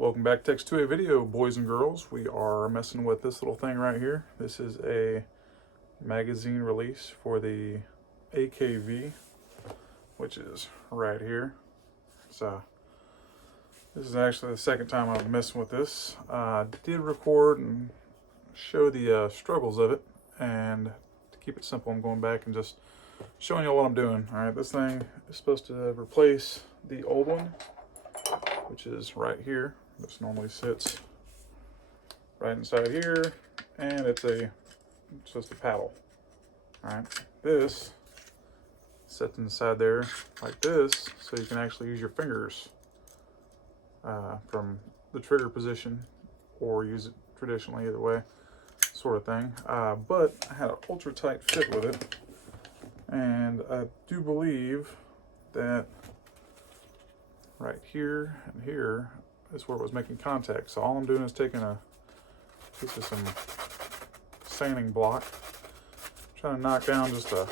Welcome back to a video, boys and girls. We are messing with this little thing right here. This is a magazine release for the AKV, which is right here. So this is actually the second time I'm messing with this. I did record and show the struggles of it, and to keep it simple, I'm going back and just showing you what I'm doing. All right, this thing is supposed to replace the old one, which is right here. This normally sits right inside here, and it's just a paddle. All right, this sits inside there like this, so you can actually use your fingers from the trigger position, or use it traditionally, either way, sort of thing. But I had an ultra tight fit with it, and I do believe that right here and here is where it was making contact. So all I'm doing is taking a piece of some sanding block, trying to knock down just a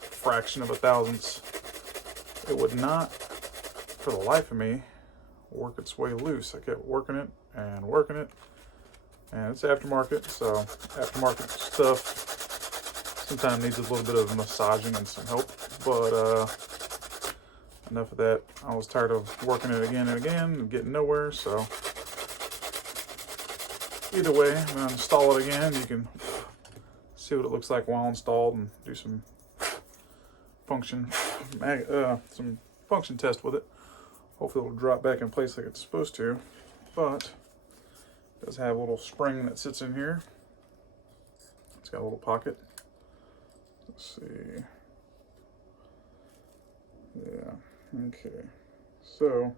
fraction of a thousandths. It would not, for the life of me, work its way loose. I kept working it, and it's aftermarket, so aftermarket stuff sometimes needs a little bit of massaging and some help, but enough of that. I was tired of working it again and again and getting nowhere, so either way, I'm going to install it again. You can see what it looks like while installed and do some function test with it. Hopefully it'll drop back in place like it's supposed to, but it does have a little spring that sits in here. It's got a little pocket. Let's see. Yeah. Okay, so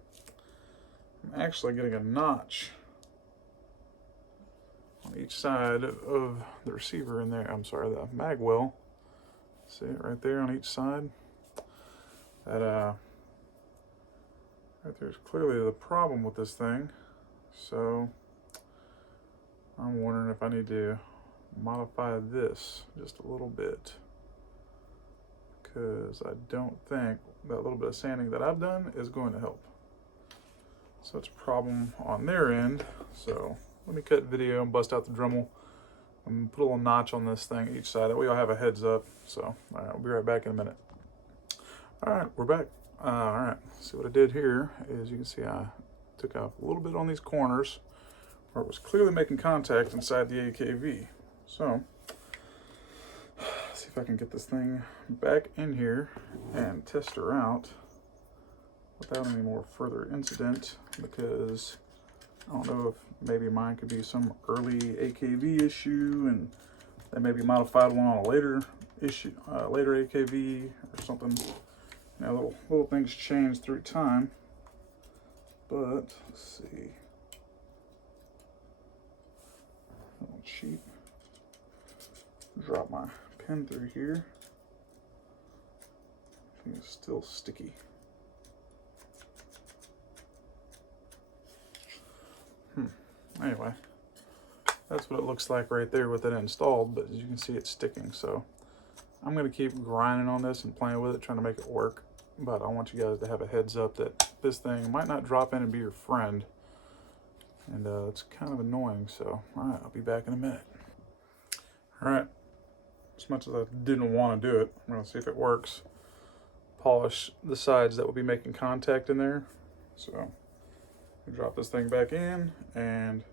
I'm actually getting a notch on each side of the receiver in there. I'm sorry, the mag well. See it right there on each side? That right there's clearly the problem with this thing. So I'm wondering if I need to modify this just a little bit, because I don't think that little bit of sanding that I've done is going to help. So it's a problem on their end. So let me cut video and bust out the Dremel and put a little notch on this thing each side. That way I'll have a heads up. So all right, I'll be right back in a minute. All right, we're back. All right, see what I did here is, you can see I took off a little bit on these corners where it was clearly making contact inside the AKV. So see if I can get this thing back in here and test her out without any more further incident, because I don't know if maybe mine could be some early AKV issue and they maybe modified one on a later issue, later AKV or something. You know, little things change through time. But let's see. A little cheap. Drop my pen through here. I think it's still sticky. Anyway, that's what it looks like right there with it installed, but as you can see, it's sticking. So I'm going to keep grinding on this and playing with it, trying to make it work. But I want you guys to have a heads up that this thing might not drop in and be your friend. And it's kind of annoying. So, all right, I'll be back in a minute. All right. As much as I didn't want to do it, I'm going to see if it works. Polish the sides that will be making contact in there. So I drop this thing back in and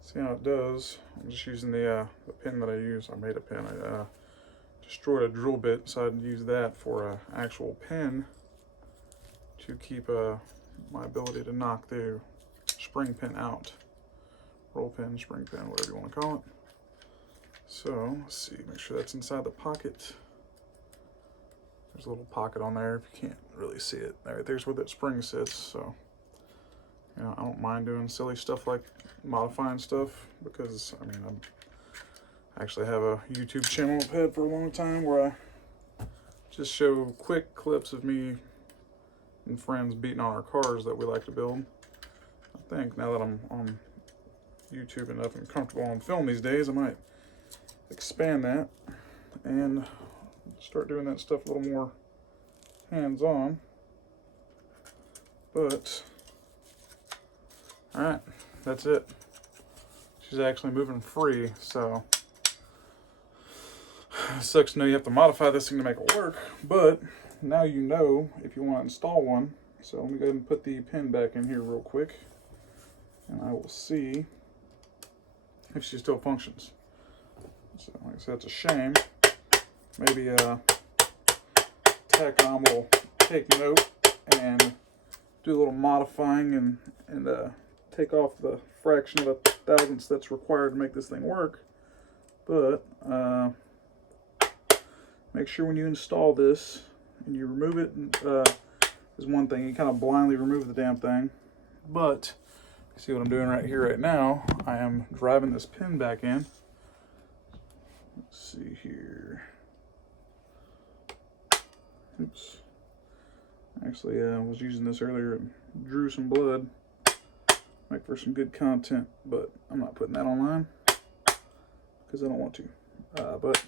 see how it does. I'm just using the pin that I use. I made a pin. I destroyed a drill bit, so I'd use that for an actual pin to keep my ability to knock the spring pin out. Roll pin, spring pin, whatever you want to call it. So let's see, make sure that's inside the pocket. There's a little pocket on there if you can't really see it. There's where that spring sits. So you know, I don't mind doing silly stuff like modifying stuff, because I mean, I actually have a YouTube channel I've had for a long time where I just show quick clips of me and friends beating on our cars that we like to build. I think now that I'm on YouTube enough and comfortable on film these days, I might expand that and start doing that stuff a little more hands-on. But All right, that's it. She's actually moving free, so it sucks to know you have to modify this thing to make it work, but now you know if you want to install one. So let me go ahead and put the pin back in here real quick, and I will see if she still functions. So like I said, it's a shame. Maybe Taccom will take note and do a little modifying and take off the fraction of a thousandths that's required to make this thing work. But make sure when you install this and you remove it, is one thing. You kind of blindly remove the damn thing. But you see what I'm doing right here, right now? I am driving this pin back in. Let's see here. Oops. Actually, I was using this earlier and drew some blood. Make for some good content, but I'm not putting that online because I don't want to. But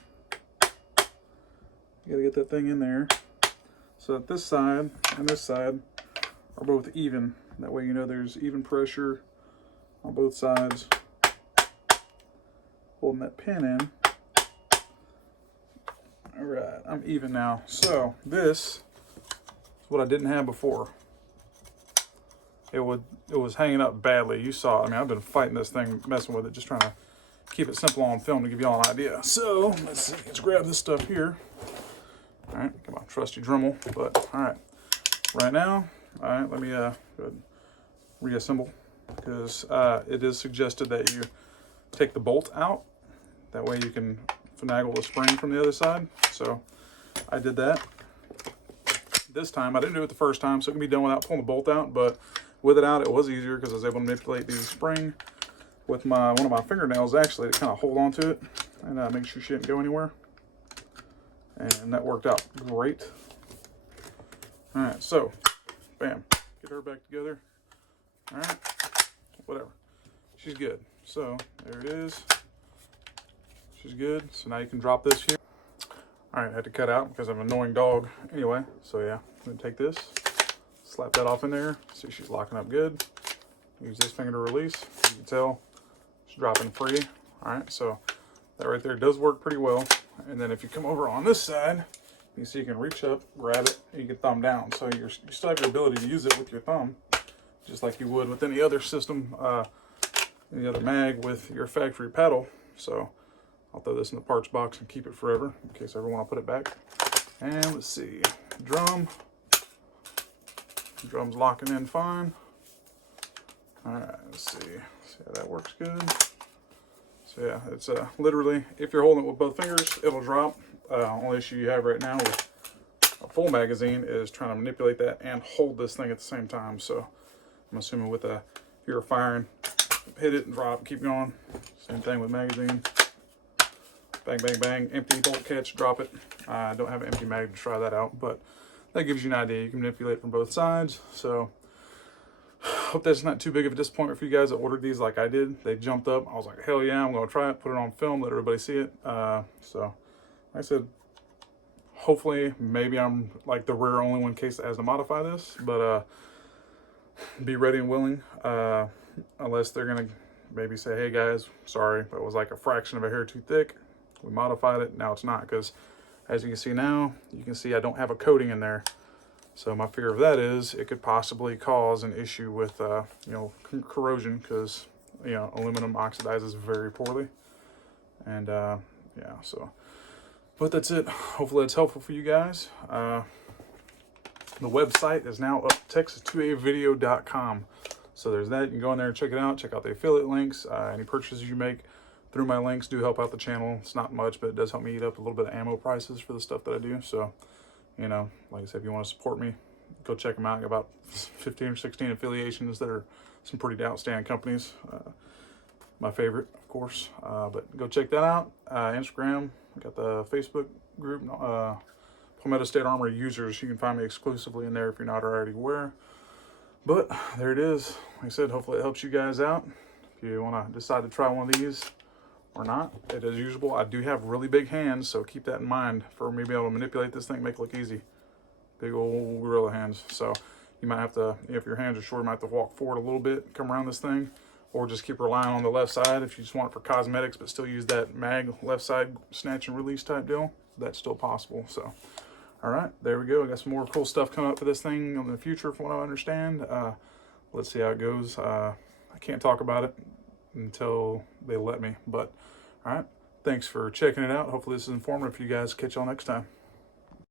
you gotta get that thing in there so that this side and this side are both even. That way you know there's even pressure on both sides. Holding that pin in. Alright, I'm even now. So this is what I didn't have before. It was hanging up badly. You saw it. I mean, I've been fighting this thing, messing with it, just trying to keep it simple on film to give you all an idea. So let's see, let's grab this stuff here. All right, come on, trusty Dremel. But all right, right now, all right, let me go ahead and reassemble, because it is suggested that you take the bolt out. That way you can finagle the spring from the other side. So I did that. This time, I didn't do it the first time, so it can be done without pulling the bolt out, but with it out, it was easier because I was able to manipulate the spring with one of my fingernails, actually, to kind of hold on to it and make sure she didn't go anywhere. And that worked out great. All right, so, bam, get her back together. All right, whatever. She's good. So, there it is. She's good. So now you can drop this here. All right, I had to cut out because I'm an annoying dog anyway. So yeah, I'm gonna take this, slap that off in there. See, she's locking up good. Use this finger to release. You can tell she's dropping free. All right, so that right there does work pretty well. And then if you come over on this side, you can see you can reach up, grab it, and you can thumb down. So you still have the ability to use it with your thumb, just like you would with any other system, any other mag with your factory paddle. So I'll throw this in the parts box and keep it forever in case I ever want to put it back. And let's see, drum. Drum's locking in fine. All right, let's see how that works good. So yeah, it's literally, if you're holding it with both fingers, it'll drop. Only issue you have right now with a full magazine is trying to manipulate that and hold this thing at the same time. So I'm assuming with if you're firing, hit it and drop, keep going. Same thing with magazine. Bang, bang, bang, empty bolt catch, drop it. I don't have an empty mag to try that out, but that gives you an idea. You can manipulate from both sides. So hope that's not too big of a disappointment for you guys that ordered these like I did. They jumped up. I was like, hell yeah, I'm going to try it, put it on film, let everybody see it. So like I said, hopefully maybe I'm like the rare only one case that has to modify this, but be ready and willing, unless they're going to maybe say, hey guys, sorry, but it was like a fraction of a hair too thick. We modified it. Now it's not, because as you can see now, you can see I don't have a coating in there. So my fear of that is it could possibly cause an issue with, you know, corrosion, because, you know, aluminum oxidizes very poorly. And yeah, so, but that's it. Hopefully that's helpful for you guys. The website is now up, texas2avideo.com. So there's that. You can go in there and check it out. Check out the affiliate links. Any purchases you make through my links do help out the channel. It's not much, but it does help me eat up a little bit of ammo prices for the stuff that I do. So, you know, like I said, if you want to support me, go check them out. I got about 15 or 16 affiliations that are some pretty outstanding companies. My favorite, of course. But go check that out. Instagram, I got the Facebook group, Palmetto State Armor users. You can find me exclusively in there if you're not already aware. But there it is. Like I said, hopefully it helps you guys out. If you want to decide to try one of these or not, it is usable. I do have really big hands, so keep that in mind for me being able to manipulate this thing, make it look easy. Big old gorilla hands. So You might have to, if your hands are short, you might have to walk forward a little bit, come around this thing, or just keep relying on the left side if you just want it for cosmetics, but still use that mag left side snatch and release type deal. That's still possible. So, all right, there we go. I got some more cool stuff coming up for this thing in the future, from what I understand. Let's see how it goes. I can't talk about it until they let me, but all right. Thanks for checking it out. Hopefully this is informative for you guys. Catch y'all next time.